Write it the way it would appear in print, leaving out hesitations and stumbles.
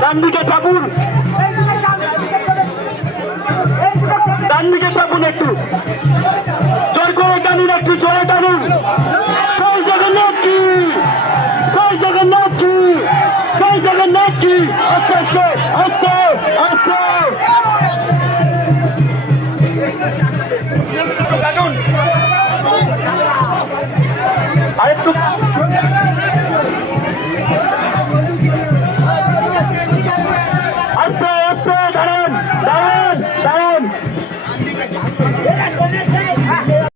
ডান দিকে চাপুন, ডান দিকে চাপুন, একটু জোর করে টানুন, একটু জোরে টানুন। জয় জগন্নাথ কি, জয় জগন্নাথ কি, জয় জগন্নাথ কি। আস্তে আস্তে আস্তে আস্তে আরেকটু আস্তে আস্তে দাঁড়ান দাঁড়ান দাঁড়ান।